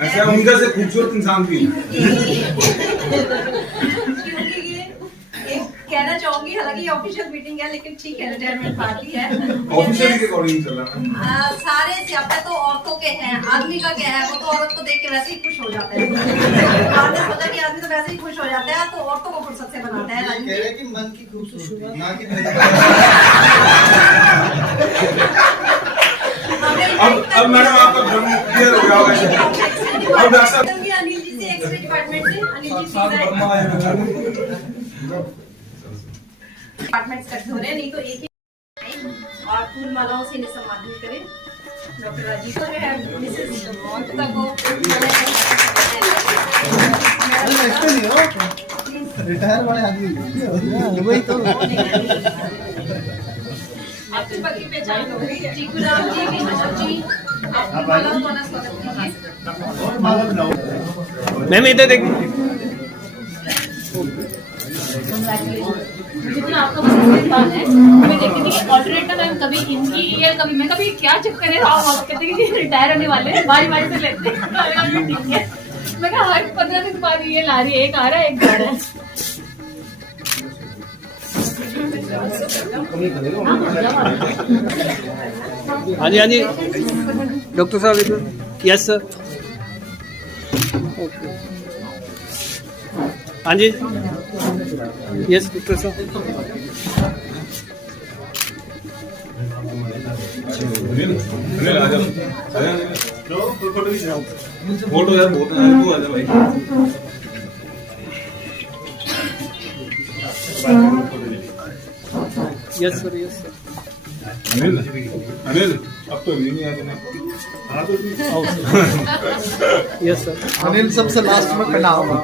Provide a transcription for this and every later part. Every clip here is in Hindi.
ऐसा उनका से खूबसूरत इंसान भी कहना चाहूंगी, हालांकि ये ऑफिशियल मीटिंग है लेकिन ठीक है, रिटायरमेंट पार्टी है। ऑफिशियल के अकॉर्डिंग चल रहा है। सारे स्यापे तो औरतों के हैं, आदमी का क्या है, वो तो औरत को देख के वैसे ही खुश हो जाता है। आपने सोचा कि आदमी तो वैसे ही खुश हो जाता है, तो औरतों को फुर्सत से बनाता है। कह रहे कि मन की खूबसूरती ना कि अब मैडम आपका भ्रम क्लियर हो गया होगा। अब डॉक्टर साहब अनिल जी से एक्सरे डिपार्टमेंट से, अनिल जी डिपार्टमेंट्स कट हो रहे हैं, नहीं तो एक ही और फूल मालाओं से इन्हें सम्मानित करें। डॉक्टर राजीव को है, मिसेस मौलिका को रिटायर वाले आदमी वही तो आपके पति पहचान हो गई है। जी गुलाम जी, विनोद जी, आपको माला को ना स्वागत कीजिए। मैम इधर देखिए। जितना आपका मुझे है, मैं देखती थी कि ऑल्टरनेटर मैम कभी इनकी ईयर कभी मैं कभी क्या चक्कर है, आप कहते कि रिटायर होने वाले हैं, बारी बारी से लेते हैं। ठीक है, मैं कहा हर 15 दिन बाद ये ला रही है, एक आ रहा है एक जा रहा है। हाँ जी हाँ जी डॉक्टर साहब इधर। Yes sir. ओके हाँ जी यस डॉक्टर साहब। फोटो यार बहुत है, तू आ जा भाई। Yes sir yes sir. Anil Anil अब तो नहीं आया ना। Yes sir. अनिल सबसे लास्ट में करना होगा।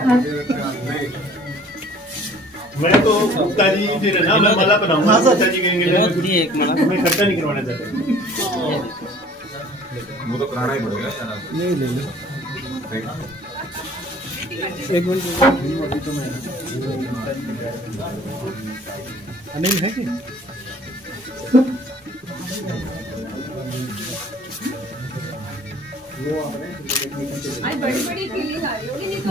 मैं तो गुप्ता जी फिर ना मैं माला बनाऊंगा। हाँ सर। गुप्ता जी कहेंगे एक माला मैं खर्चा नहीं करवाना चाहता। वो तो कराना ही पड़ेगा। नहीं ले लो एक मिनट। अनिल है कि आज बड़ी बड़ी फीलिंग आ रही होगी, नहीं तो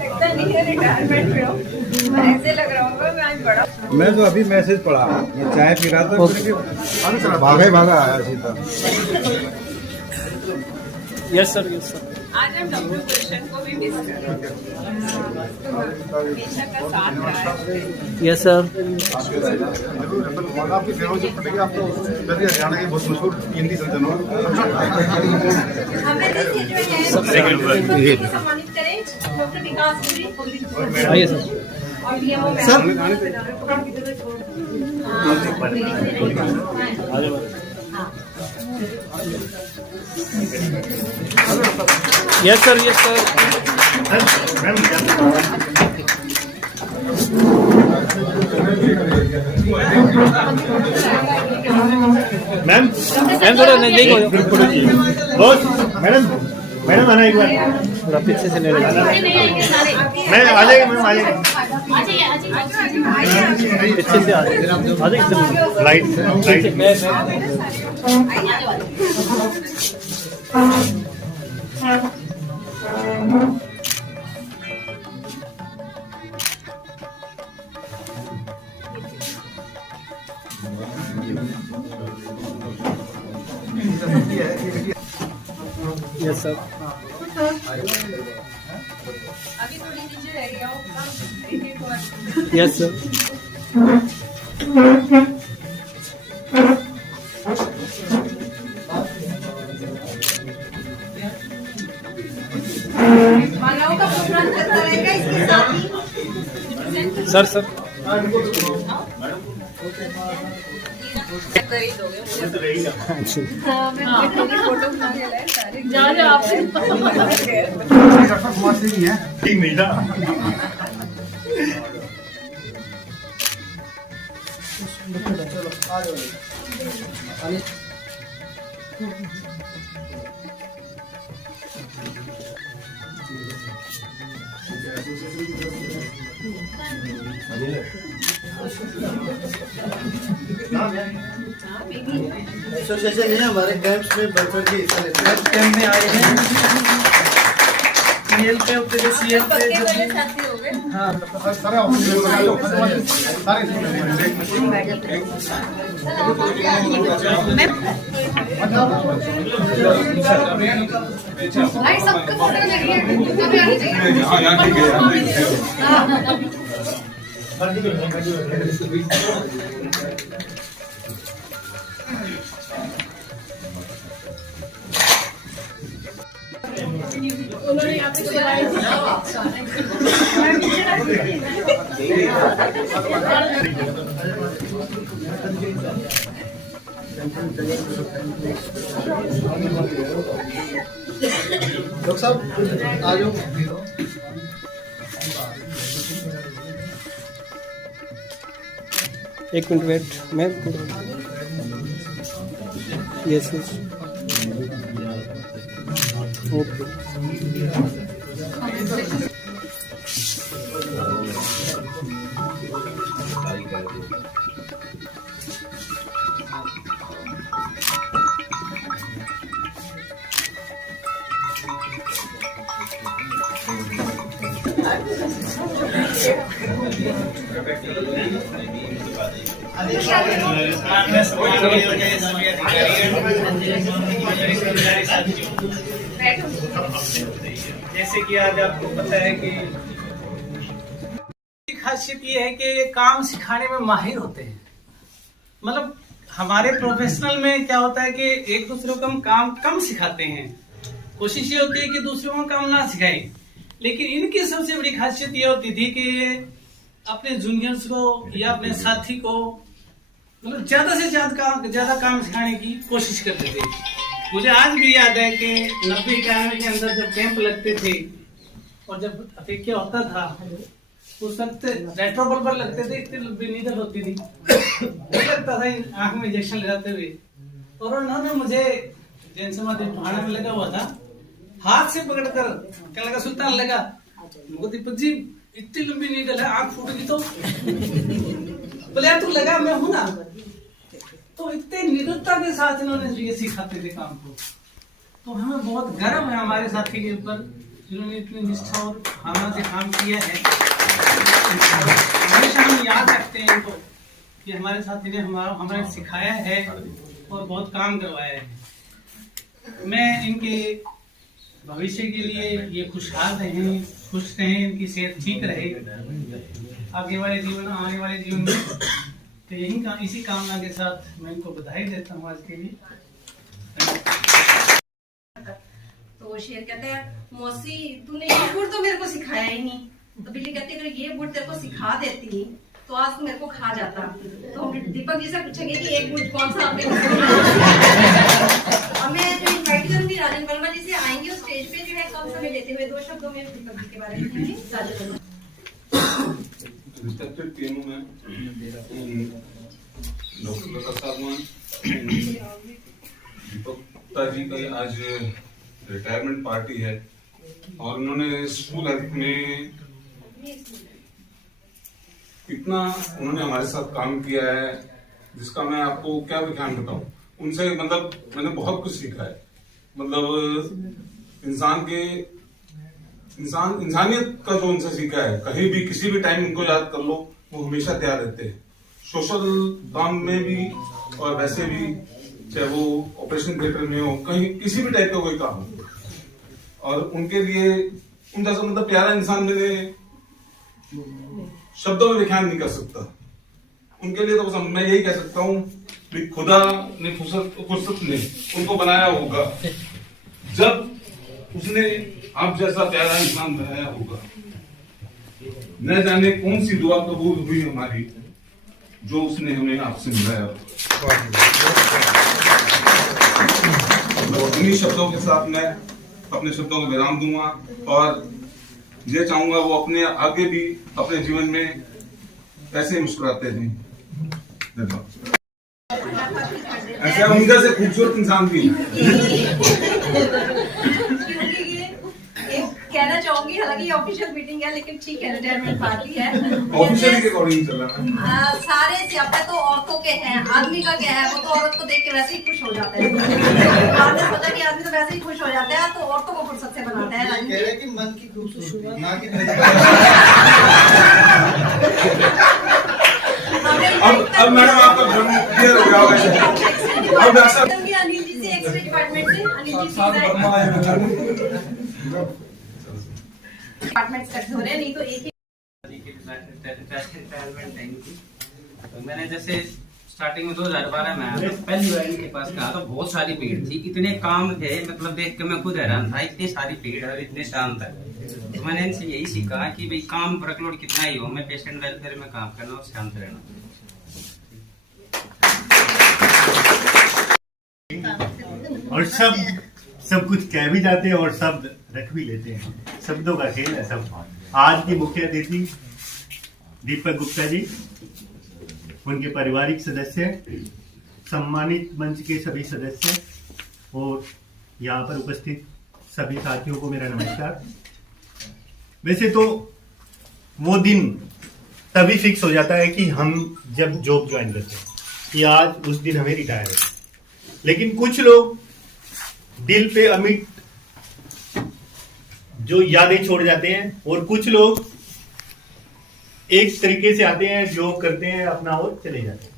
लगता नहीं है रिटायरमेंट पे हो, ऐसे लग रहा होगा मैं आज बड़ा। मैं तो अभी मैसेज पढ़ा, मैं चाय पी रहा था, भागा भागा आया सीधा। Yes sir yes sir. आज हम डॉक्टर गुलशन को भी मिस कर रहे हैं, हमेशा का साथ रहा है। Yes sir. आपकी सेवा जो पड़ेगी आपको, हरियाणा के बहुत मशहूर हिंदी सर्जन हो। हमें देखिए जो है सम्मानित करें डॉक्टर विकास पुरी आइए सर। और DMO yes sir yes sir. Ma'am ma'am थोड़ा नजदीक हो जाओ। बॉस मैडम मैडम आना एक बार। थोड़ा पीछे से ले लीजिए। मैं आ जाएगा मैम आ जाएगा। पीछे से आ जाइए। Light light yes sir. अभी थोड़ी नीचे रह गया हो। Yes sir. मालाओं का प्रोग्राम चलता रहेगा इसके साथ ही। Sir sir. कर ही दोगे मुझे। तो रहेगा। हाँ, मैं फोटो बना के लाए सारे। जा जा आप ठीक मिलता। चलो आ जाओ। एसोसिएशन है हमारे कैंप्स में बच्चों की हिस्सा लेते हैं। कैंप में आए हैं सीएल पे अपने सीएल पे पक्के वाले साथी हो गए। हाँ सारे ऑफिस सारे भाई सबको फोटो लगी है, सभी आनी चाहिए। हाँ यहाँ ठीक है, यहाँ ठीक है। उन्होंने यहाँ पे बुलाया डॉक्टर साहब आ जाओ। एक मिनट वेट, मैं यस यस ओके। जैसे कि आज आपको पता है कि खासियत ये है कि ये काम सिखाने में माहिर होते हैं। मतलब हमारे प्रोफेशनल में क्या होता है कि एक दूसरे को हम काम कम सिखाते हैं, कोशिश ये होती है कि दूसरों को काम ना सिखाएं। लेकिन इनकी सबसे बड़ी खासियत ये होती थी कि अपने जूनियर्स को या अपने साथी को मतलब ज्यादा से ज्यादा काम सिखाने की कोशिश करते थे। मुझे आज भी याद है कि 90-91 के अंदर जब कैंप लगते थे और जब अपेक्षा होता था उस वक्त रेट्रो बल्बर लगते थे, इतनी लंबी नीडल होती थी, लगता था आंख में इंजेक्शन लगाते हुए। और उन्होंने मुझे जैन समाधि ढाणा में लगा हुआ था, हाथ से पकड़कर क्या लगा, सुल्तान लगा, दीपक जी इतनी लंबी नीडल है, आंख फूटेगी तो बोले तू लगा, मैं हूं ना। तो इतने निडरता के साथ इन्होंने ये सिखाते थे काम को। तो हमें बहुत गर्व है हमारे साथी के ऊपर जिन्होंने इतनी निष्ठा और भावना से काम किया है। हमेशा हम याद रखते हैं इनको कि हमारे साथी ने हमें सिखाया है और बहुत काम करवाया है। मैं इनके भविष्य के लिए ये खुशहाल रहें, खुश रहें, इनकी सेहत ठीक रहे आगे वाले जीवन, आने वाले जीवन में। तो इसी कामना के साथ मैं इनको बधाई देता हूँ आज के लिए। तो वो शेर कहता है, मौसी तूने ये गुड़ तो मेरे को सिखाया ही नहीं। तो बिल्ली कहती है, अगर ये गुड़ तेरे को सिखा देती तो आज तू मेरे को खा जाता। तो हम दीपक जी से पूछेंगे कि एक गुड़ कौन सा आपने मैं जो इन्वाइट करूंगी राजन वर्मा जी से, आएंगे उस स्टेज पे, जो है कम समय लेते हुए 2 शब्दों में दीपक जी के बारे में राजन वर्मा। Respected PMO डॉक्टर प्रकाश साहब, दीपक जी का आज रिटायरमेंट पार्टी है और उन्होंने स्कूल हेल्थ में इतना उन्होंने हमारे साथ काम किया है जिसका मैं आपको क्या विज्ञान बताऊं। उनसे मतलब मैंने बहुत कुछ सीखा है। मतलब इंसानियत का जो उनसे सीखा है, कहीं भी किसी भी टाइम उनको याद कर लो वो हमेशा तैयार रहते हैं, सोशल काम में भी और वैसे भी, चाहे वो ऑपरेशन थिएटर में हो, कहीं किसी भी टाइप का कोई काम हो। और उनके लिए उनका सब मतलब प्यारा इंसान मैंने शब्दों में व्याख्यान नहीं कर सकता। उनके लिए तो बस मैं यही कह सकता हूँ कि खुदा ने फुर्सत ने उनको बनाया होगा जब उसने आप जैसा प्यारा इंसान बनाया होगा। न जाने कौन सी दुआ कबूल हुई हमारी जो उसने हमें आपसे मिलाया। इन्हीं शब्दों के साथ मैं अपने शब्दों को विराम दूंगा और ये चाहूंगा वो अपने आगे भी अपने जीवन में ऐसे मुस्कुराते रहें। धन्यवाद। ऐसा उनका से खूबसूरत इंसान भी है। क्योंकि ये एक कहना चाहूंगी, हालांकि ये ऑफिशियल मीटिंग है लेकिन ठीक है, रिटायरमेंट पार्टी है। ऑफिशियल के अकॉर्डिंग चल रहा है। सारे स्यापे तो औरतों के हैं, आदमी का क्या है, वो तो औरत को देख के वैसे ही खुश हो जाता है। आपने सोचा कि आदमी तो वैसे ही खुश हो जाता है, तो औरतों को फुर्सत से बनाता है। कह रहे कि मन की खूबसूरती ना कि अब मैडम आपका भ्रम क्लियर हो गया होगा। अब डॉक्टर साहब अनिल जी से एक्सरे डिपार्टमेंट से, अनिल जी डिपार्टमेंट कट हो रहे हैं, नहीं तो एक ही तो मैंने जैसे स्टार्टिंग में 2012 में आया, पहली बार इनके पास कहा तो बहुत सारी भीड़ थी, इतने काम थे, मतलब देख के मैं खुद हैरान था, इतनी सारी भीड़ और इतने शांत है। तो मैंने इनसे यही सीखा कि भाई काम वर्कलोड कितना ही हो, मैं पेशेंट वेलफेयर में काम करना और शांत रहना। और सब कुछ कह भी जाते हैं और शब्द रख भी लेते हैं, शब्दों का खेल है सब। आज की मुख्य अतिथि दीपक गुप्ता जी, उनके पारिवारिक सदस्य, सम्मानित मंच के सभी सदस्य और यहाँ पर उपस्थित सभी साथियों को मेरा नमस्कार। वैसे तो वो दिन तभी फिक्स हो जाता है कि हम जब जॉब ज्वाइन करते हैं कि आज उस दिन हमें रिटायर है, लेकिन कुछ लोग दिल पे अमिट जो यादें छोड़ जाते हैं और कुछ लोग एक तरीके से आते हैं, जो करते हैं अपना और चले जाते हैं।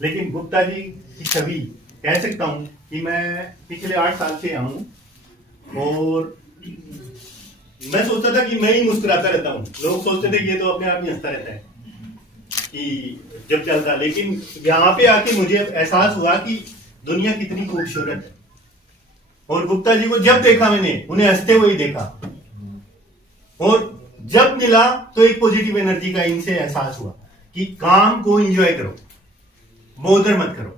लेकिन गुप्ता जी की छवि कह सकता हूं कि मैं पिछले 8 साल से हूं और मैं सोचता था कि मैं ही मुस्कुराता रहता हूं, लोग सोचते थे ये तो अपने आप ही हंसता रहता है कि जब चलता, लेकिन यहाँ पे आके मुझे एहसास हुआ कि दुनिया कितनी खूबसूरत है। और गुप्ता जी को जब देखा मैंने, उन्हें हंसते हुए ही देखा और जब मिला तो एक पॉजिटिव एनर्जी का इनसे एहसास हुआ कि काम को एंजॉय करो, बोदर मत करो।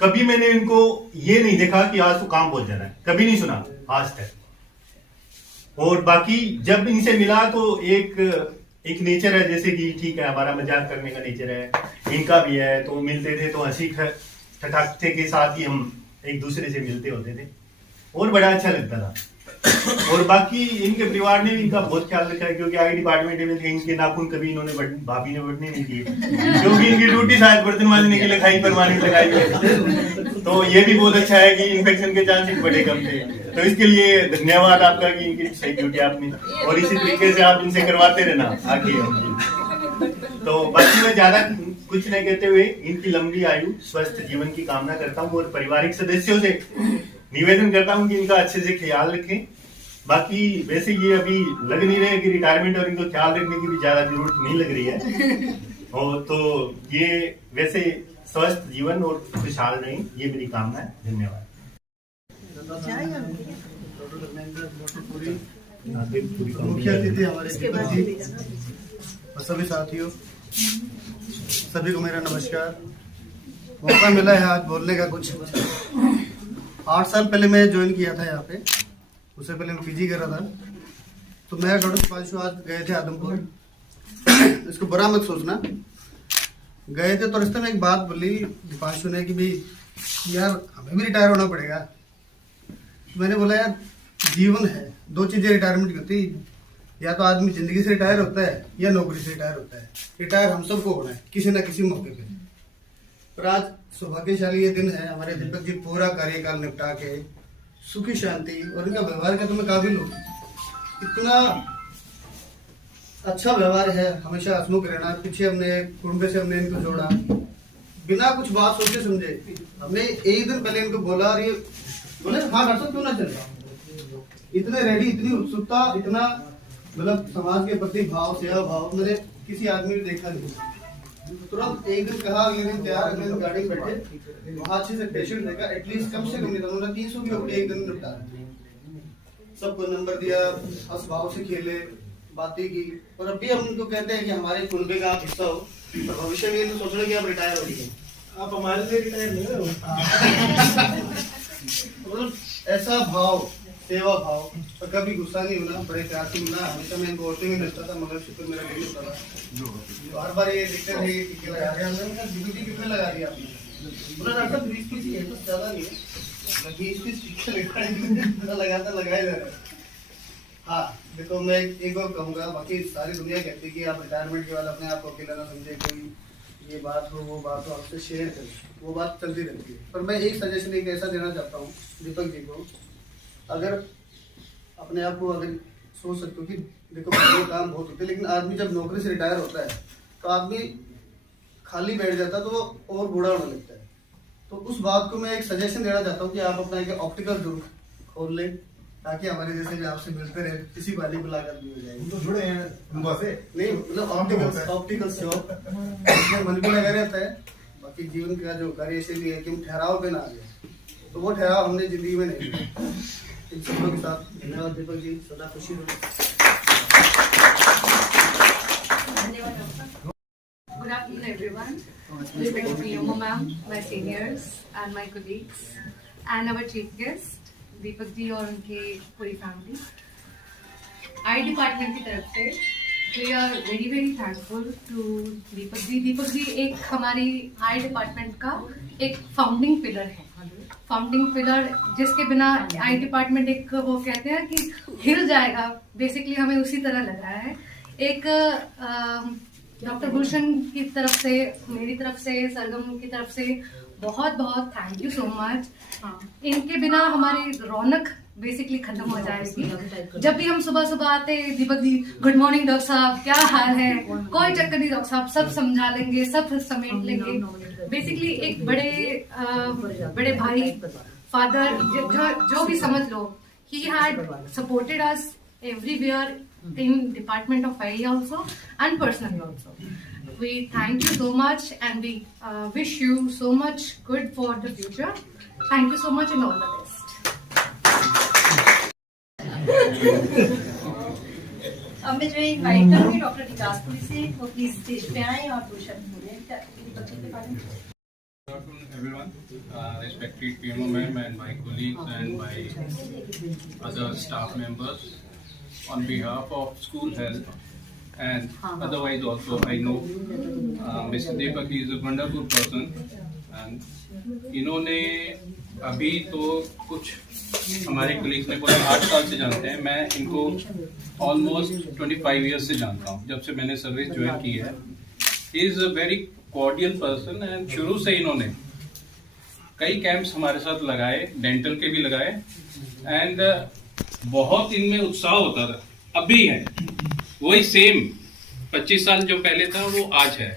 कभी मैंने इनको ये नहीं देखा कि आज तो काम बहुत ज्यादा है, कभी नहीं सुना आज तक। और बाकी जब इनसे मिला तो एक नेचर है, जैसे कि ठीक है हमारा मजाक करने का नेचर है, इनका भी है, तो मिलते थे तो हंसी ठठाके के साथ ही हम एक दूसरे से मिलते होते थे और बड़ा अच्छा लगता था। और बाकी इनके परिवार ने भी इनका बहुत ख्याल रखा है, क्योंकि आई डिपार्टमेंट में इनके नाखून कभी इन्होंने भाभी ने बढ़ने नहीं दिए, क्योंकि इनकी ड्यूटी शायद बर्तन मांजने के लिए खाई परमानेंट लगाई है। तो ये भी बहुत अच्छा है कि इन्फेक्शन के चांसेस बड़े कम थे। तो इसके लिए धन्यवाद आपका कि इनकी सही ड्यूटी आपने, और इसी तरीके से आप इनसे करवाते रहना आगे। तो बाकी मैं ज्यादा कुछ नहीं कहते हुए इनकी लंबी आयु स्वस्थ जीवन की कामना करता हूँ और पारिवारिक सदस्यों से निवेदन करता हूँ कि इनका अच्छे से ख्याल रखें। बाकी वैसे ये अभी लग नहीं रहे कि रिटायरमेंट और इनको ख्याल रखने की भी ज्यादा जरूरत नहीं लग रही है। और तो ये वैसे स्वस्थ जीवन और खुशहाल रहें, ये मेरी कामना है। धन्यवाद। मुख्य अतिथि हमारे दीपक जी और सभी साथियों, सभी को मेरा नमस्कार। मौका मिला है आज बोलने का। कुछ 8 साल पहले मैं ज्वाइन किया था यहाँ पे, उससे पहले मैं पीजी कर रहा था। तो मैं डॉक्टर दीपांशु आज गए थे आदमपुर, इसको बुरा मत सोचना, गए थे तो रास्ते में एक बात बोली दीपांशु ने कि भाई यार हमें भी रिटायर होना पड़ेगा। तो मैंने बोला यार जीवन है, 2 चीजें रिटायरमेंट की होती, या तो आदमी जिंदगी से रिटायर होता है या नौकरी से रिटायर होता है। रिटायर हम सबको होना है किसी न किसी मौके पे। पर आज सौभाग्यशाली ये दिन है, हमारे दीपक जी पूरा कार्यकाल निपटा के सुखी शांति, और इनका व्यवहार का तो मैं काबिल हूँ, इतना अच्छा व्यवहार है, हमेशा हंसमुख रहना। पीछे हमने कुंबे से हमने इनको जोड़ा बिना कुछ बात सोचे समझे। हमने एक दिन पहले इनको बोला और ये बोले हाँ डॉक्टर साहब क्यों ना चल रहा। इतने रेडी, इतनी उत्सुकता, इतना मतलब समाज के प्रति भाव, सेवा भाव मैंने किसी आदमी ने देखा नहीं। तुरंत एक दिन कहा, अगले दिन तैयार, अगले दिन गाड़ी में बैठे, वहां अच्छे से पेशेंट देखा, एटलीस्ट कम से कम नहीं था उन्होंने 300 की ओपीडी एक दिन में निपटा, सबको नंबर दिया, हंस भाव से खेले, बातें की। और अभी हम उनको कहते हैं कि हमारे कुनबे का आप हिस्सा हो, तो भविष्य में ये सोच रहे कि आप रिटायर हो गए, आप हमारे लिए रिटायर नहीं हो। मतलब ऐसा भाव, सेवा भाव, और कभी गुस्सा नहीं होना, बड़े प्यार से मिलना। हमेशा मैं इनको औरतें में मिलता था, मगर शुक्र मेरा नहीं होता था। बार बार ये दिक्कत है, ये टीके लगा रहे हैं, कितने लगा दिया आपने? बोला डॉक्टर साहब 20 ही है, तो ज्यादा नहीं है, 20 लगातार लगाए जा रहे हैं। हाँ देखो, मैं एक बार कहूँगा, बाकी सारी दुनिया कहती है कि आप रिटायरमेंट के बाद अपने आप को अकेला ना समझे, कोई ये बात हो वो बात हो आपसे शेयर करें, वो बात चलती रहती है। पर मैं एक सजेशन एक ऐसा देना चाहता हूँ दीपक जी को, अगर अपने आप को अगर सोच सकते हो कि देखो ये काम बहुत होते हैं, लेकिन आदमी जब नौकरी से रिटायर होता है तो आदमी खाली बैठ जाता है तो वो और बूढ़ा होने लगता है। तो उस बात को मैं एक सजेशन देना चाहता हूँ कि आप अपना एक ऑप्टिकल जरूर खोल लें, ताकि हमारे जैसे भी आपसे मिलते रहे, किसी वाली मुलाकात भी हो जाएगी। तो जुड़े हैं उनका से नहीं मतलब ऑप्टिकल शॉप इसमें मणिपुर लगा रहता है। बाकी जीवन का जो कार्यशैली है कि हम ठहराव पे ना आ जाए, तो वो ठहराव हमने जिंदगी में नहीं लिया। इन सबों के साथ धन्यवाद दीपक जी, सदा खुशी रहो। धन्यवाद doctor. Good afternoon, everyone. Respected PMO ma'am, my seniors and my colleagues, and our chief guest, Deepak ji और उनकी पूरी फैमिली। आई डिपार्टमेंट की तरफ से we are very very thankful to Deepak ji. Deepak ji एक हमारी आई डिपार्टमेंट का एक फाउंडिंग पिलर है, फाउंडिंग पिलर जिसके बिना आई डिपार्टमेंट एक वो कहते हैं कि हिल जाएगा, बेसिकली हमें उसी तरह लग रहा है। एक डॉक्टर भूषण की तरफ से, मेरी तरफ से, सरगम की तरफ से बहुत बहुत थैंक यू सो मच। इनके बिना हमारी रौनक बेसिकली खत्म हो जाएगी। जब भी हम सुबह सुबह आते हैं, Deepak ji good morning doctor साहब, क्या हाल है, कोई चक्कर नहीं डॉक्टर साहब, सब समझा लेंगे, सब समेट लेंगे। बेसिकली एक बड़े भाई, फादर, जो भी समझ लो, he had supported us everywhere in Department of IE also and personally also. We thank you so much and we wish you so much good for the future. Thank you so much and all the best. अब मैं जो इनवाइट करूंगी डॉक्टर विकासपुरी से, वो प्लीज स्टेज पे आए और दो शब्द बोले दीपक जी के बारे में। Good afternoon, everyone. Respected PMO ma'am and my colleagues and my other staff members. On behalf of School Health and otherwise also, I know Mr. Deepak is a wonderful person and इन्होंने अभी तो कुछ हमारे कलीग्स ने बोला 8 साल से जानते हैं, मैं इनको ऑलमोस्ट 25 ईयर्स से जानता हूँ, जब से मैंने सर्विस ज्वाइन की है। He is a very cordial person and शुरू से इन्होंने कई कैंप्स हमारे साथ लगाए, डेंटल के भी लगाए एंड बहुत इनमें उत्साह होता था, अभी है वही सेम 25 साल जो पहले था वो आज है।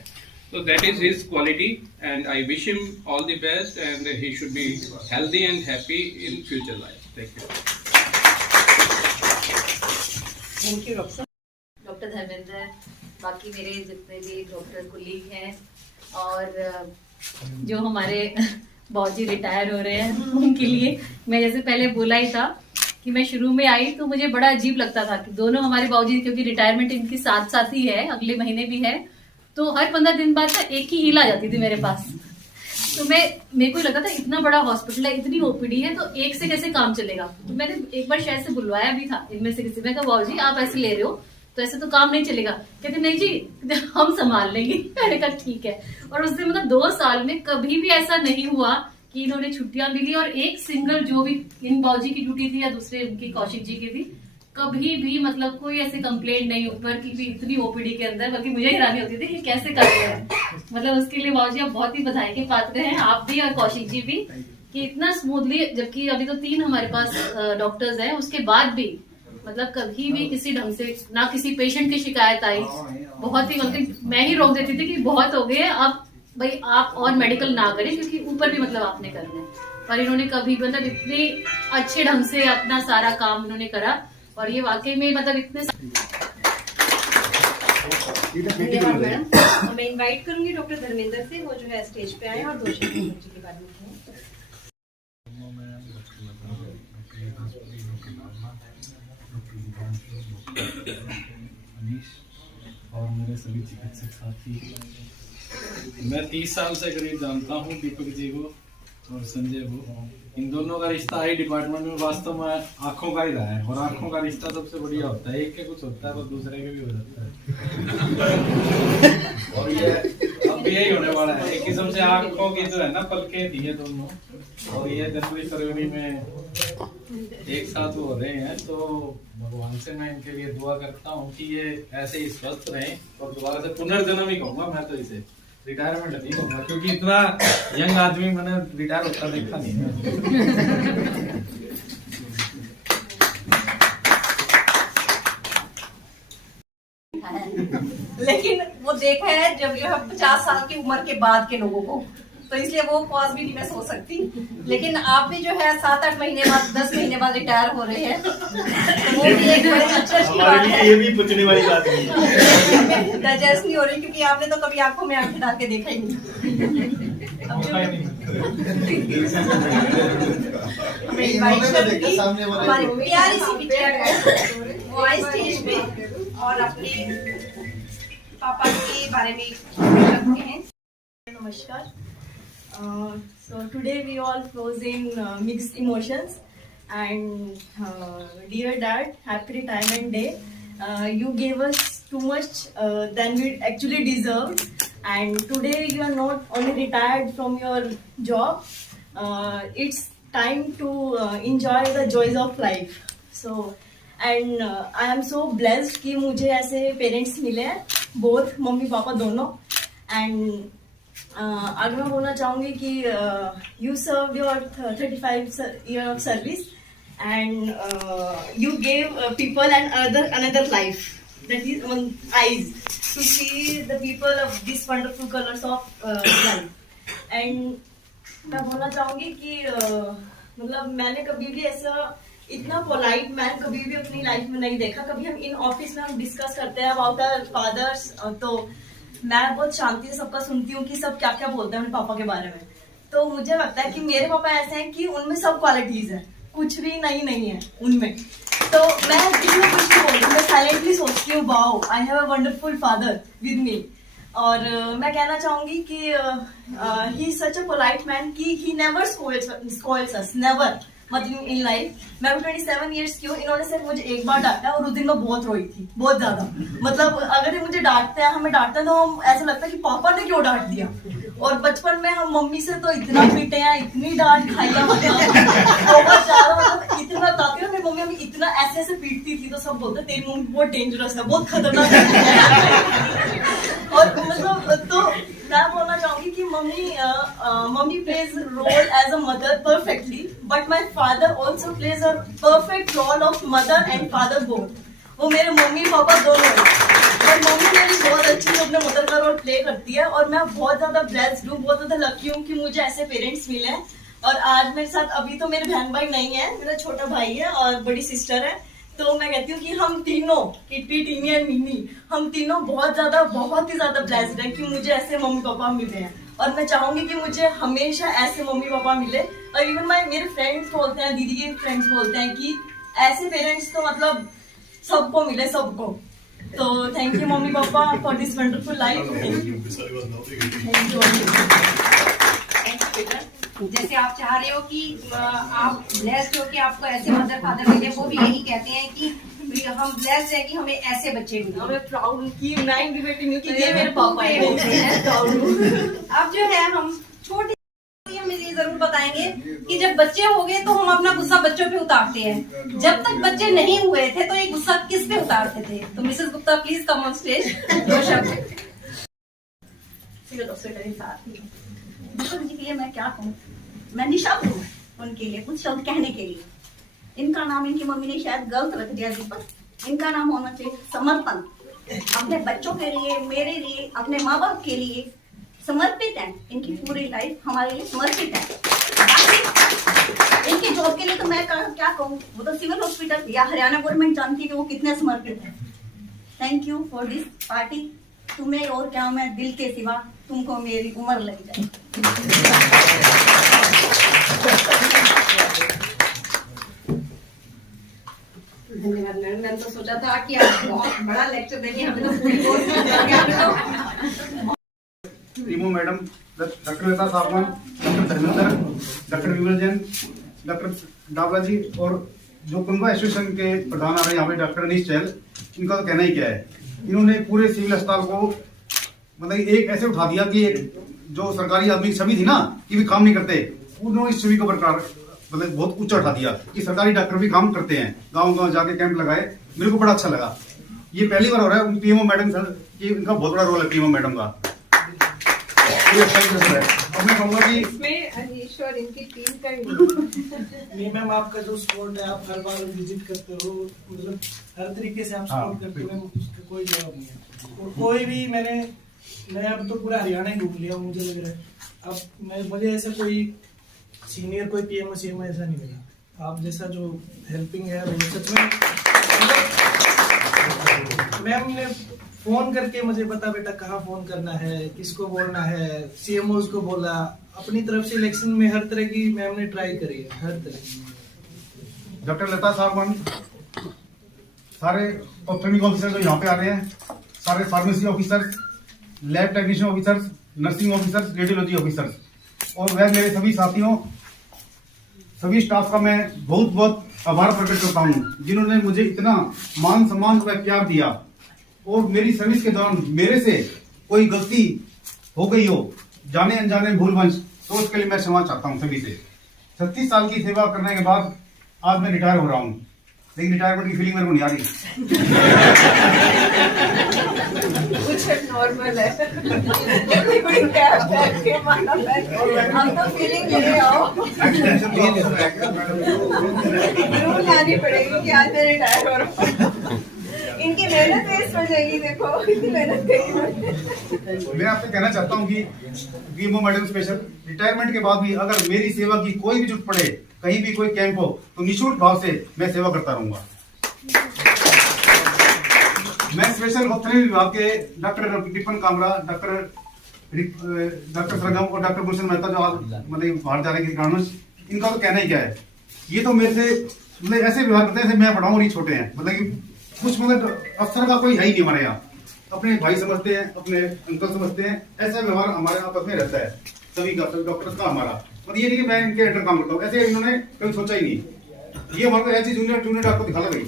तो that is his quality and I wish him all the best and he should be healthy and happy in future life. Thank you doctor. Doctor Dharmendra, बाकी मेरे जितने भी डॉक्टर कुलीग हैं और जो हमारे बाबूजी रिटायर हो रहे हैं, उनके लिए मैं जैसे पहले बोला ही था कि मैं शुरू में आई तो मुझे बड़ा अजीब लगता था कि दोनों हमारे बाबूजी, क्योंकि रिटायरमेंट इनकी साथ साथ ही है, अगले महीने भी है, तो हर 15 दिन बाद एक ही हील आ जाती थी मेरे पास। तो मेरे को लगता था इतना बड़ा हॉस्पिटल है, इतनी ओपीडी है, तो एक से कैसे काम चलेगा। तो मैंने एक बार शायद से बुलवाया भी था इनमें से किसी, मैं कहा बाबूजी आप ऐसे ले रहे हो तो ऐसे तो काम नहीं चलेगा। कहते नहीं जी हम संभाल लेंगे। मैंने कहा ठीक है। और उससे मतलब 2 साल में कभी भी ऐसा नहीं हुआ कि इन्होंने छुट्टियां भी ली, और एक सिंगल जो भी इन बाबूजी की ड्यूटी थी या दूसरे उनकी कौशिक जी की थी, कभी भी मतलब कोई ऐसे कंप्लेंट नहीं ऊपर की भी इतनी ओपीडी के अंदर, बल्कि मुझे हैरानी होती थी कि कैसे कर रहे हैं। मतलब उसके लिए बाबूजी आप बहुत ही बधाई के पात्र हैं, आप भी और कौशिक जी भी, कि इतना स्मूथली, जबकि अभी तो 3 हमारे पास डॉक्टर्स हैं, उसके बाद भी मतलब कभी भी किसी ढंग से ना किसी पेशेंट की शिकायत आई। बहुत ही मतलब मैं ही रोक देती थी कि बहुत हो गए, अब भाई आप और मेडिकल ना करें, क्योंकि ऊपर भी मतलब आपने करना है। पर इन्होंने कभी मतलब इतने अच्छे ढंग से अपना सारा काम इन्होंने करा, और ये वाकई में मतलब इतने। धन्यवाद मैडम। मैं इनवाइट करूंगी डॉक्टर धर्मेंद्र से, वो जो है स्टेज पे आए और दो शब्द जी के बारे में कहें। और मेरे सभी चिकित्सक साथी, मैं 30 साल से करीब जानता हूँ दीपक जी को और संजय को। इन दोनों का रिश्ता आई डिपार्टमेंट में वास्तव में आंखों का ही रहा है, और आंखों का रिश्ता सबसे बढ़िया होता है, एक के कुछ होता है तो दूसरे के भी हो जाता है। और ये अब भी यही होने वाला है। एक किस्म से आंखों की जो है ना पलके थी ये दोनों, और ये जनवरी फरवरी में एक साथ हो रहे हैं। तो भगवान से मैं इनके लिए दुआ करता हूँ कि ये ऐसे ही स्वस्थ रहें, और दोबारा से पुनर्जन्म ही कहूँगा मैं तो इसे, रिटायरमेंट नहीं कहूँगा, क्योंकि इतना यंग आदमी मैंने रिटायर होता देखा नहीं है। लेकिन वो देखा है जब जो है 50 साल की उम्र के बाद के लोगों को, तो इसलिए वो पॉसिबिलिटी मैं सोच सकती। लेकिन आप भी जो है 7-8 महीने बाद 10 महीने बाद रिटायर हो रहे हैं, तो वो भी एक बड़ी अच्छी बात है। ये भी पूछने वाली बात नहीं, डाइजेस्ट नहीं हो रही, क्योंकि आपने तो कभी आंखों में आंखें डाल के देखा ही नहीं। हमारी प्यारी सी बिटिया है, वो आई स्टेज पे और अपने पापा के बारे में रखते हैं। Namaskar. So today we all flows in mixed emotions, and dear Dad, happy retirement day. You gave us too much than we actually deserve, and today you are not only retired from your job. It's time to enjoy the joys of life. So, and I am so blessed कि मुझे ऐसे पेरेंट्स मिले हैं, both मम्मी पापा दोनों, and आगे मैं बोलना चाहूंगी कि you serve your 35 year of service, and you gave people another life, that is eyes to see the people of these wonderful colors of life. And मैं बोलना चाहूंगी कि मतलब मैंने कभी भी ऐसा इतना पोलाइट मैन कभी भी अपनी लाइफ में नहीं देखा। कभी हम इन ऑफिस में हम डिस्कस करते हैं अबाउट आवर फादर्स, तो मैं बहुत शांति से सबका सुनती हूँ कि सब क्या क्या बोलते हैं अपने पापा के बारे में। तो मुझे लगता है कि मेरे पापा ऐसे हैं कि उनमें सब क्वालिटीज है, कुछ भी नहीं है उनमें। तो मैं जिसमें कुछ नहीं बोलती, मैं साइलेंटली सोचती हूँ wow I have a wonderful father with me. और मैं कहना चाहूंगी कि he is such a polite man कि he never scolds us, never. मतलब इन लाइफ मैं 27 years की हूँ, इन्होंने सिर्फ मुझे एक बार डांटा और उस दिन मैं बहुत रोई थी, बहुत ज्यादा। मतलब अगर ये मुझे डांटते हैं, हमें डांटते हैं, तो हम ऐसा लगता है कि पापा ने क्यों डांट दिया। और बचपन में हम मम्मी से तो इतना पीटे हैं, इतनी डांट खाई है, बहुत ज्यादा। मतलब इतना बताती हूँ मेरी मम्मी हमें इतना ऐसे ऐसे पीटती थी, तो सब बोलते तेरी मम्मी बहुत डेंजरस है, बहुत खतरनाक है। और मतलब तो मैं बोलना चाहूंगी कि mummy plays role as a mother perfectly, but my father also plays a perfect role of mother and father both. वो मेरे मम्मी पापा दोनों हैं, और मम्मी मेरी बहुत अच्छी अपने मदर का रोल प्ले करती है। और मैं बहुत ज्यादा ब्लेस्ड हूँ, बहुत ज्यादा लकी हूँ कि मुझे ऐसे पेरेंट्स मिले हैं। और आज मेरे साथ अभी तो मेरे बहन भाई नहीं है, मेरा छोटा भाई है और बड़ी सिस्टर है। तो मैं कहती हूँ कि हम तीनों, किट्टी, टीनी एंड मिनी, हम तीनों बहुत ही ज्यादा ब्लेस्ड हैं कि मुझे ऐसे मम्मी पापा मिले हैं। और मैं चाहूंगी कि मुझे हमेशा ऐसे मम्मी पापा मिले। और इवन मेरे फ्रेंड्स बोलते हैं, दीदी के फ्रेंड्स बोलते हैं कि ऐसे पेरेंट्स तो मतलब सबको मिले, सबको। तो thank you mummy papa for this wonderful life. Thank you. जैसे आप चाह रहे हो कि आप ब्लेस्ड हो कि आपको ऐसे मदर फादर मिले, वो भी यही कहते हैं कि हम ब्लेस्ड हैं कि हमें ऐसे बच्चे मिले। हमें प्राउड की नाइन डिबेटिंग कि ये मेरे पापा हैं। अब जो है हम छोटे हमें ये जरूर बताएंगे कि जब बच्चे हो गए तो हम अपना गुस्सा बच्चों पे उतारते हैं, जब तक बच्चे नहीं हुए थे तो ये गुस्सा किस पे उतारते थे? तो Mrs Gupta please come on stage. दो शब्द जी के लिए मैं क्या कहूँ, मैं निशब्द हूँ उनके लिए कुछ शब्द कहने के लिए। इनका नाम इनकी मम्मी ने शायद गलत रख दिया दीपक, इनका नाम होना चाहिए समर्पण। अपने बच्चों के लिए, मेरे लिए, अपने माँ बाप के लिए समर्पित है। इनकी पूरी लाइफ हमारे लिए समर्पित है। इनकी जॉब के लिए तो मैं क्या कहूँ, वो तो सिविल हॉस्पिटल या हरियाणा गवर्नमेंट जानती है कि वो कितने समर्पित है। Thank you for this party. तुम्हें और क्या मैं दिल के सिवा, तुमको मेरी उम्र लग जाए। धन्यवाद मैडम। मैंने तो सोचा था कि आप बहुत बड़ा लेक्चर देंगे, हमें तो पूरी टीमो मैडम, डॉक्टर लता साहबान, डॉक्टर धर्मेंद्र, डॉक्टर विमल जैन, डॉक्टर डावला जी, और जो कुंभा एसोसिएशन के प्रधान आ रहे हैं यहाँ पे डॉक्टर अनीश चहल, इनका तो कहना ही क्या है। इन्होंने पूरे सिविल अस्पताल को मतलब एक ऐसे उठा दिया कि जो सरकारी आदमी की छवि थी ना कि भी काम नहीं करते, उन्होंने इस छवि को बरकरार मतलब बहुत ऊंचा उठा दिया कि सरकारी डॉक्टर भी काम करते हैं, गांव गांव जाके कैंप लगाए। मेरे को बड़ा अच्छा लगा। ये पहली बार हो रहा है पीएमओ मैडम सर कि इनका बहुत बड़ा रोल है पीएमओ मैडम का। अब मैं कहूँगा कि इसमें अनीश और इनकी टीम का नहीं मैम, आपका जो स्पोर्ट है, आप हर बार विजिट करते हो, मतलब हर तरीके से आप सपोर्ट करते हो, उसका कोई जवाब नहीं है। और कोई भी मैं अब तो पूरा हरियाणा ही घूम लिया, मुझे लग रहा है अब मुझे ऐसा कोई सीनियर कोई पीएमओ सीएमओ ऐसा नहीं मिला। आप जैसा जो हेल्पिंग है वो सच में मैम ने फोन करके मुझे बता बेटा कहाँ फोन करना है, किसको बोलना है, सीएमओ को बोला, अपनी तरफ से इलेक्शन में हर तरह की मैम ने ट्राई करी है, हर तरह। डॉक्टर लता साहब, सारे ऑप्थेल्मिक ऑफिसर जो यहाँ पे आ रहे हैं, सारे pharmacy officers, lab technician officers, nursing officers, radiology officers और वह मेरे सभी साथियों, सभी स्टाफ का मैं बहुत बहुत आभार प्रकट करता हूँ जिन्होंने मुझे इतना मान सम्मान व प्यार दिया। और मेरी सर्विस के दौरान मेरे से कोई गलती हो गई हो, जाने अनजाने भूलवंश, तो उसके लिए मैं क्षमा चाहता हूँ सभी से। 36 साल की सेवा करने के बाद आज मैं रिटायर हो रहा हूँ, लेकिन रिटायरमेंट की फीलिंग मेरे को नहीं आ रही। कुछ नॉर्मल है। हम तो फीलिंग ले आओ, जरूर लानी पड़ेगी कि आज मैं रिटायर हो रहा हूँ। इनकी मेहनत वेस्ट हो जाएगी, देखो इतनी मेहनत करी। मैं आपसे कहना चाहता हूँ कि पीएमओ मैडम स्पेशल रिटायरमेंट के बाद भी अगर मेरी सेवा की कोई भी जरूरत पड़े, कहीं भी कोई कैंप हो, तो निःशुल्क भाव से मैं सेवा करता रहूंगा। मैं स्पेशल ऑप्थेल्मिक विभाग के डॉक्टर रिपन कामरा, डॉक्टर सरगम और डॉक्टर गुलशन मेहता जो आज मतलब बाहर जाने के कारण, इनका तो कहना ही क्या है। ये तो मेरे से मतलब ऐसे व्यवहार करते हैं जैसे मैं पढ़ाऊँ और ये छोटे हैं, मतलब कि कुछ मतलब अफसर का कोई है ही नहीं हमारे यहाँ। अपने भाई समझते हैं, अपने अंकल समझते हैं, ऐसा व्यवहार हमारे आपस में रहता है सभी का, डॉक्टर्स का हमारा। और ये नहीं कि मैं इनके अंडर काम करता हूँ, ऐसे इन्होंने कभी सोचा ही नहीं। ये हमारे को ऐसी जूनियर डॉक्टर दिखा गई,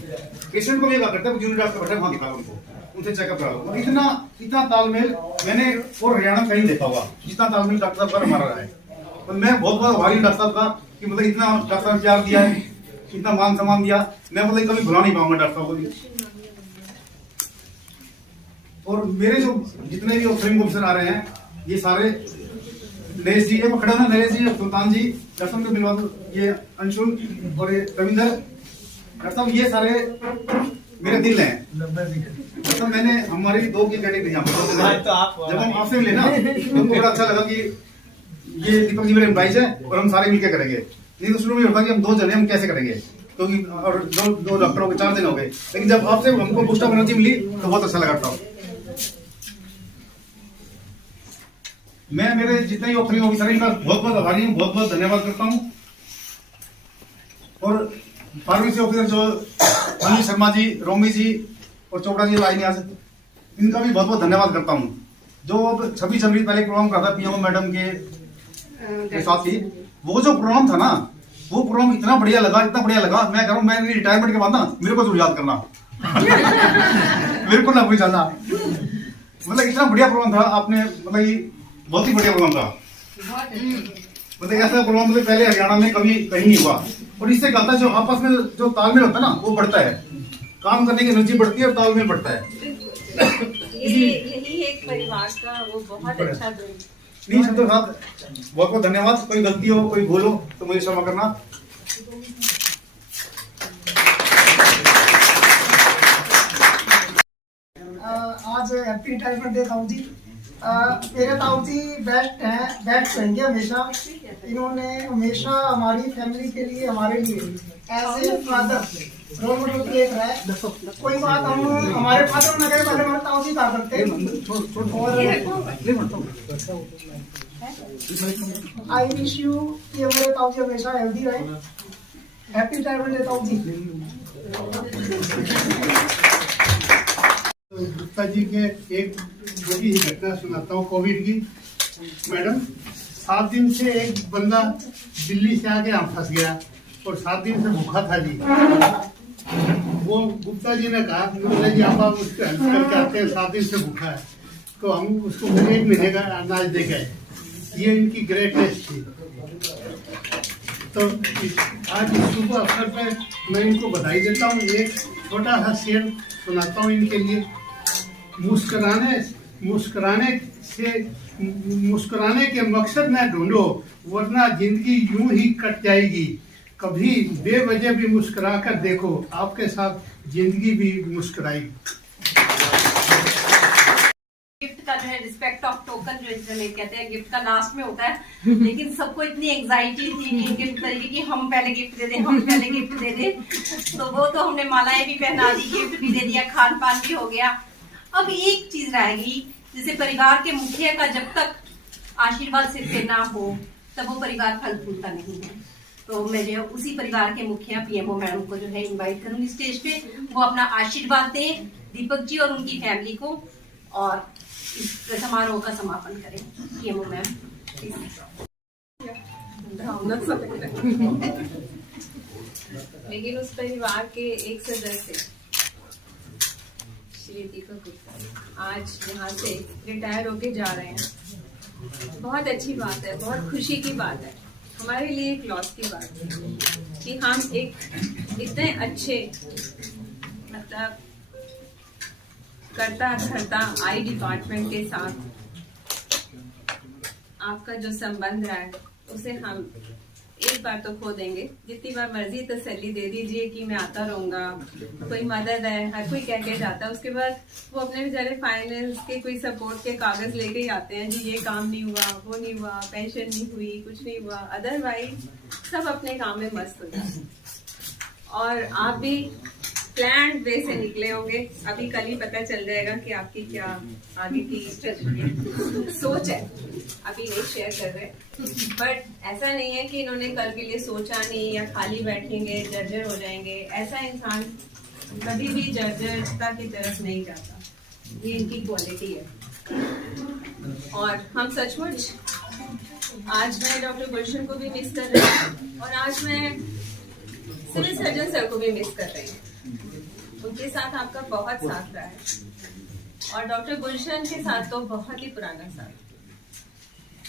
पेशेंट को भी क्या करते हैं जूनियर डॉक्टर बैठे वहाँ दिखा उनको, उनसे चेकअप करा लो। और इतना तालमेल मैंने और हरियाणा कहीं देखा होगा जितना तालमेल डॉक्टर साहब का हमारा रहा है। और मैं बहुत बहुत आभारी डॉक्टर साहब का कि मतलब इतना डॉक्टर साहब प्यार दिया है, इतना मान सम्मान दिया, मैं मतलब कभी भुला नहीं पाऊंगा डॉक्टर साहब को भी। और मेरे जो जितने भी ऑफिसर ऑफिसर आ रहे हैं, ये सारे नरेश जी, खड़ा ना नरेश जी, सुल्तान जी, डॉक्टर के मिलवा दो, ये अंशुल और ये रविंदर, डॉक्टर साहब ये सारे मेरे दिल हैं। मतलब मैंने हमारी 2 की कैटेगरी यहाँ पर जब हम आपसे मिले ना तो हमको बड़ा अच्छा लगा कि ये दीपक जी मेरे एम्प्लॉइज है और हम सारे मिलकर करेंगे। नहीं तो शुरू में होता कि हम 2 जने हम कैसे करेंगे, क्योंकि और दो डॉक्टरों के 4 दिन हो गए, लेकिन जब आपसे हमको बूस्ट ऑफ एनर्जी मिली तो बहुत अच्छा लगा था। मैं मेरे जितने ही ऑफिसर ऑफिसर इनका बहुत बहुत आभारी हूँ, बहुत बहुत धन्यवाद करता हूँ। और फार्मेसी ऑफिसर जो अनिल शर्मा जी, रोमी जी और चोपड़ा जी आए नहीं आज, इनका भी बहुत बहुत धन्यवाद करता हूँ। जो अब 26 जनवरी पहले प्रोग्राम करा था पीएमओ मैडम के साथ ही, वो जो प्रोग्राम था ना, वो प्रोग्राम इतना बढ़िया लगा, इतना बढ़िया लगा। मैं कह रहा हूँ मैं रिटायरमेंट के बाद ना मेरे को जरूर याद करना। मेरे को ना कोई जाना, मतलब इतना बढ़िया प्रोग्राम था आपने, मतलब बहुत ही बढ़िया प्रोग्राम था। मतलब ऐसा प्रोग्राम मतलब पहले हरियाणा में कभी कहीं नहीं हुआ। और इससे क्या होता है, जो आपस में जो तालमेल होता है ना वो बढ़ता है, काम करने की एनर्जी बढ़ती है और तालमेल बढ़ता है। यही एक परिवार का वो बहुत अच्छा दिन। नहीं संतोष साहब, बहुत बहुत धन्यवाद। कोई गलती हो, कोई भूल हो तो मुझे क्षमा करना। आज हैप्पी रिटायरमेंट डे ताऊ जी। मेरे ताऊ जी बेस्ट हैं, बेस्ट रहेंगे हमेशा। इन्होंने हमेशा हमारी फैमिली के लिए, हमारे लिए as a father role model create रहा है। कोई बात हम हमारे फादर न कहे, पहले हमारे ताऊ जी कहा करते। आई विश यू कि हमारे ताऊ जी हमेशा हेल्दी रहे। हैप्पी रिटायरमेंट डे ताऊ जी। गुप्ता जी के एक बड़ी ही घटना सुनाता हूँ कोविड की। मैडम 7 दिन से एक बंदा दिल्ली से आके यहाँ फंस गया और 7 दिन से भूखा था जी। वो गुप्ता जी ने कहा गुप्ता जी आप उसको हेल्प करके आते हैं, 7 दिन से भूखा है। तो हम उसको 1 महीने का अनाज दे गए। ये इनकी ग्रेटनेस थी। तो आज इस शुभ अवसर पर मैं इनको बधाई देता हूँ। एक छोटा सा शेर सुनाता हूँ इनके लिए। मुस्कुराने के मकसद न ढूंढो, वरना जिंदगी यूं ही कट जाएगी। कभी बेवजह भी मुस्कुरा कर देखो, आपके साथ जिंदगी भी मुस्कुराएगी। गिफ्ट का जो है रिस्पेक्ट ऑफ टोकन जो इसमें कहते हैं, गिफ्ट का लास्ट में होता है, लेकिन सबको इतनी एंजाइटी थी कि इनके तरीके की हम पहले गिफ्ट दे दें, तो वो तो हमने मालाएं भी पहना दी, गिफ्ट भी दे दिया, खान पान भी हो गया। अब एक चीज रहेगी, जैसे परिवार के मुखिया का जब तक आशीर्वाद सिर पे ना हो तब वो परिवार फल फूलता नहीं है। तो मैं जो उसी परिवार के मुखिया पीएमओ मैडम को जो है इनवाइट करूंगी स्टेज पे, वो अपना आशीर्वाद दें दीपक जी और उनकी फैमिली को, और इस समारोह का समापन करें। पीएमओ मैम लेकिन उस परिवार के एक सदस्य श्री दीपक गुप्ता आज यहाँ से रिटायर होके जा रहे हैं। बहुत अच्छी बात है, बहुत खुशी की बात है, हमारे लिए एक लॉस की बात है कि हम एक इतने अच्छे मतलब करता धरता आई डिपार्टमेंट के साथ आपका जो संबंध रहा है उसे हम एक बार तो खो देंगे। जितनी बार मर्जी तसल्ली दे दीजिए कि मैं आता रहूंगा, कोई मदद है, हर कोई कह के जाता है। उसके बाद वो अपने बेचारे फाइनेंस के कोई सपोर्ट के कागज लेके ही आते हैं, जी ये काम नहीं हुआ, वो नहीं हुआ, पेंशन नहीं हुई, कुछ नहीं हुआ। अदरवाइज सब अपने काम में मस्त हो जाते हैं। और आप भी प्लान वे से निकले होंगे। अभी कल ही पता चल जाएगा कि आपकी क्या आगे की सोच है, अभी नहीं शेयर कर रहे। बट ऐसा नहीं है कि इन्होंने कल के लिए सोचा नहीं या खाली बैठेंगे जर्जर हो जाएंगे। ऐसा इंसान कभी भी जर्जरता की तरफ नहीं जाता, ये इनकी क्वालिटी है। और हम सचमुच आज मैं डॉक्टर गुलशन को भी मिस कर रही हूँ और आज मैं सिविल सर्जन सर को भी मिस कर रही हूँ। उनके साथ आपका बहुत साथ रहा है और डॉक्टर गुलशन के साथ तो बहुत ही पुराना साथ।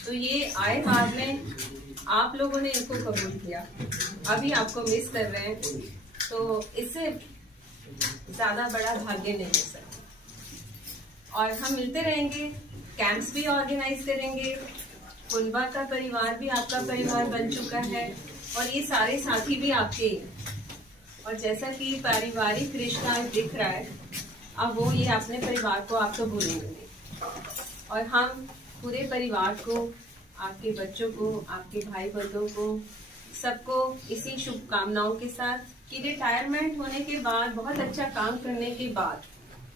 तो ये आए बाद में आप लोगों ने इनको कबूल किया, अभी आपको मिस कर रहे हैं, तो इससे ज्यादा बड़ा भाग्य नहीं हो सकता। और हम मिलते रहेंगे, कैंप्स भी ऑर्गेनाइज करेंगे। कुंबा का परिवार भी आपका परिवार बन चुका है और ये सारे साथी भी आपके हैं। और जैसा कि पारिवारिक रिश्ता दिख रहा है, अब वो ये अपने परिवार को आप तो भूलेंगे नहीं। और हम पूरे परिवार को, आपके बच्चों को, आपके भाई बंधुओं को, सबको इसी शुभकामनाओं के साथ कि रिटायरमेंट होने के बाद, बहुत अच्छा काम करने के बाद,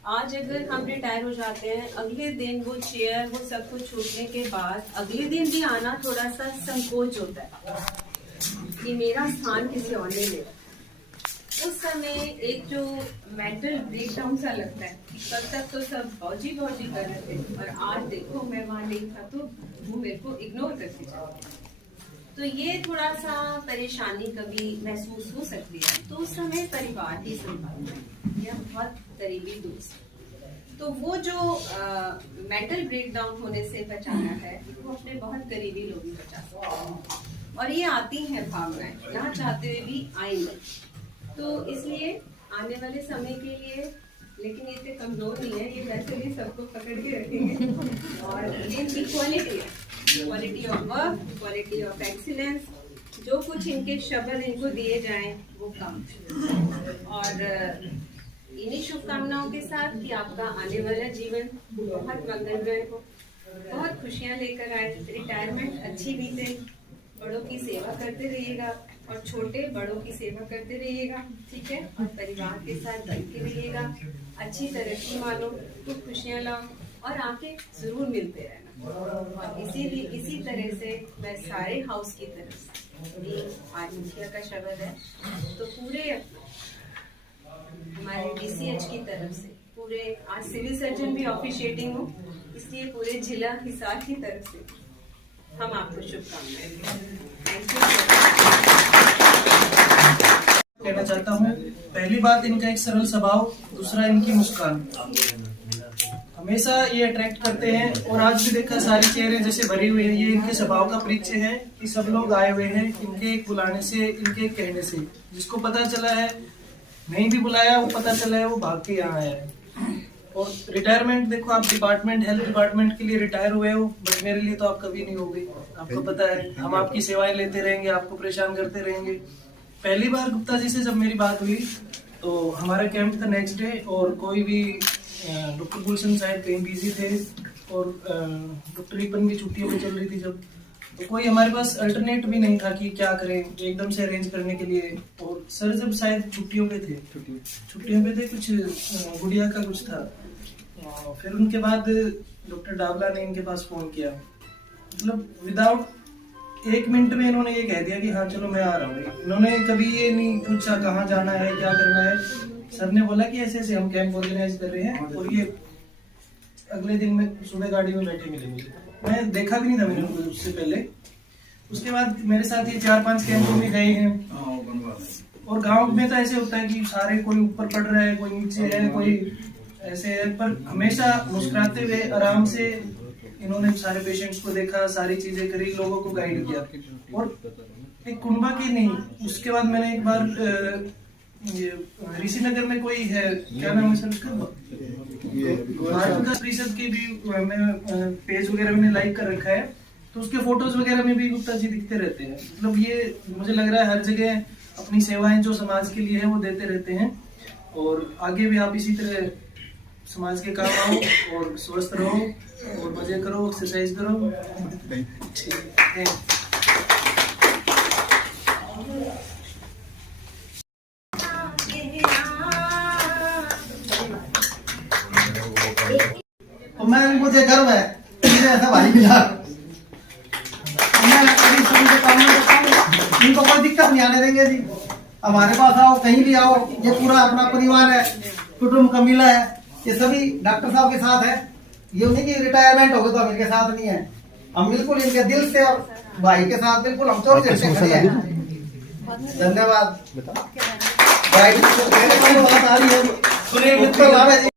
आज अगर हम रिटायर हो जाते हैं, अगले दिन वो चेयर, वो सब कुछ छूटने के बाद अगले दिन भी आना थोड़ा सा संकोच होता है कि मेरा स्थान किसी और ने ले। उस समय एक जो मेंटल ब्रेकडाउन सा लगता है। तब तक तो सब बौजी कर रहे थे और आज देखो मैं वहां नहीं था तो वो मेरे को इग्नोर करते जाते। तो ये थोड़ा सा परेशानी कभी महसूस हो सकती है। तो उस समय परिवार ही संभालना या बहुत करीबी दोस्त, तो वो जो मेंटल ब्रेकडाउन होने से बचाना है वो अपने बहुत करीबी लोग ही बचा सकते हैं। और ये आती हैं भावनाएं, यहाँ चाहते हुए भी आएंगे। तो इसलिए आने वाले समय के लिए, लेकिन ये इतने कमजोर नहीं है, ये वैसे भी सबको पकड़ के रखेंगे। और ये इनकी क्वालिटी है, quality of work, quality of excellence. जो कुछ इनके शब्द इनको दिए जाएं वो काम। और इन्हीं शुभकामनाओं के साथ कि आपका आने वाला जीवन बहुत मंगलमय हो, बहुत खुशियां लेकर आए, रिटायरमेंट अच्छी बीते, बड़ों की सेवा करते रहिएगा और छोटे बड़ों की सेवा करते रहिएगा, ठीक है। और परिवार के साथ बन के रहिएगा, अच्छी तरक्की मानो, खूब खुशियां लाओ और आके जरूर मिलते रहना। और इसी तरह से मैं सारे हाउस की तरफ से, आज मुखिया का शब्द है, तो पूरे हमारे DCH की तरफ से, पूरे आज सिविल सर्जन भी ऑफिशिएटिंग हो, इसलिए पूरे जिला हिसार की तरफ से हम आपको शुभकामनाएं। Thank you. कहना चाहता हूँ, पहली बात इनका एक सरल स्वभाव, दूसरा इनकी मुस्कान। हमेशा ये अट्रैक्ट करते हैं। और आज भी देखा सारी चेहरे जैसे भरी हुई है, ये इनके स्वभाव का परिचय है कि सब लोग आए हुए हैं इनके एक बुलाने से, इनके एक कहने से। जिसको पता चला है नहीं भी बुलाया, वो पता चला है वो भाग के यहाँ आया है। और रिटायरमेंट देखो, आप डिपार्टमेंट हेल्थ डिपार्टमेंट के लिए रिटायर हुए हो, बट मेरे लिए तो आप कभी नहीं हो गए। आपको पता है हम आपकी सेवाएं लेते रहेंगे, आपको परेशान करते रहेंगे। पहली बार गुप्ता जी से जब मेरी बात हुई तो हमारा कैंप था नेक्स्ट डे, और कोई भी डॉक्टर गुलशन साहब कहीं बिजी थे और डॉक्टर रिपन भी छुट्टियों पे चल रही थी जब, तो कोई हमारे पास अल्टरनेट भी नहीं था कि क्या करें एकदम से अरेंज करने के लिए। और सर जब शायद छुट्टियों पे थे, कुछ गुड़िया का कुछ था। फिर उनके बाद डॉक्टर डावला ने इनके पास फोन किया, मतलब विदाउट 1 मिनट में इन्होंने ये कह दिया कि हाँ चलो मैं आ रहा हूँ। इन्होंने कभी ये नहीं पूछा कहाँ जाना है, क्या करना है। सर ने बोला कि ऐसे ऐसे हम कैंप ऑर्गेनाइज कर रहे हैं, और ये अगले दिन में सुबह गाड़ी में बैठे मिले मुझे। मैं देखा भी नहीं था मैंने उनको उससे पहले। उसके बाद मेरे साथ ये 4-5 कैंपों में गए हैं। और गांव में तो ऐसे होता है कि सारे कोई ऊपर पड़ रहा है, कोई नीचे है, कोई ऐसे है, पर हमेशा मुस्कुराते हुए आराम से इन्होंने सारे पेशेंट्स को देखा, सारी चीजें करी, लोगों को गाइड किया। और एक कुंभा की नहीं, उसके बाद मैंने एक बार ये ऋषिनगर में कोई है, क्या नाम है सर उसका, भारत विकास परिषद की भी मैं पेज वगैरह मैंने लाइक कर रखा है, तो उसके फोटोज वगैरह में भी गुप्ता जी दिखते रहते हैं। मतलब ये मुझे लग रहा है हर जगह अपनी सेवाएं जो समाज के लिए है वो देते रहते हैं। और आगे भी आप इसी तरह समाज के काम आओ और स्वस्थ रहो और मजे करो, एक्सरसाइज करो। तो मैं मुझे गर्व है मुझे ऐसा भाई मिला। मैं कभी सभी के काम में करता हूं, इनको कोई दिक्कत नहीं आने देंगे जी। हमारे पास आओ, कहीं भी आओ, ये पूरा अपना परिवार है, कुटुंब का मिला है। ये सभी डॉक्टर साहब के साथ है, ये उन्हीं की रिटायरमेंट हो गई तो हम इनके साथ नहीं है। हम बिल्कुल इनके दिल से और भाई के साथ बिल्कुल हम 24 घंटे खड़े हैं। धन्यवाद। बात आ रही है सुनील मित्तल।